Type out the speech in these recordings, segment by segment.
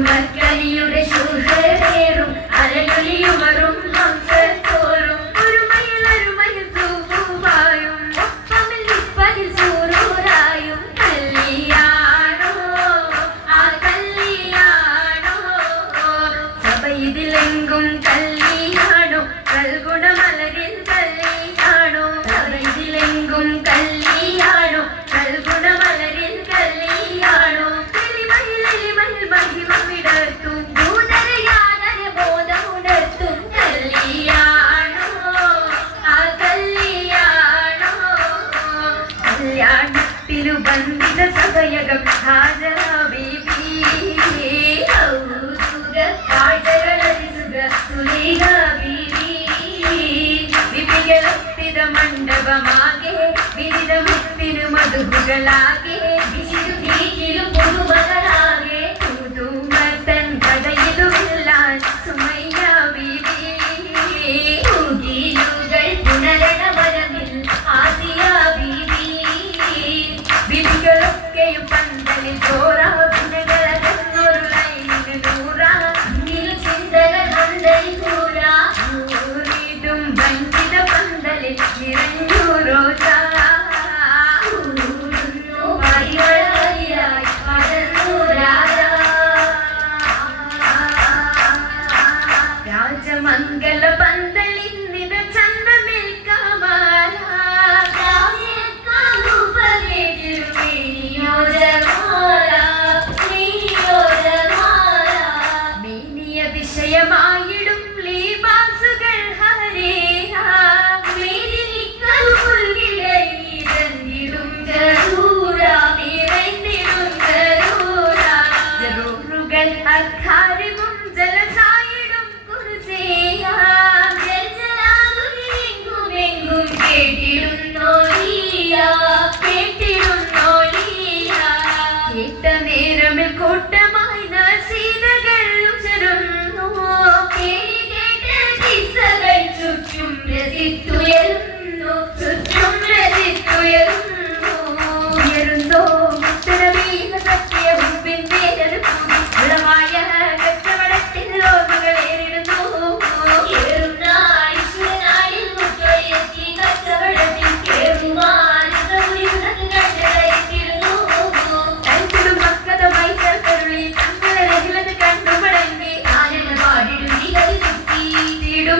കുടുംബക്കളിയുടെ ശൂഹ തിരുബന്ധിത സഭയകം ഹാജബീബി താഴ്ചകളറിസുക സുലീഹ ബീബി വിപികളൊത്തിത മണ്ഡപമാകെ വിരിത മുത്തിനു മധുകളാകെ വിശുദ്ധിയിലും விதிகளுக்கே பந்தலில் தோல்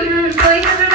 no, no,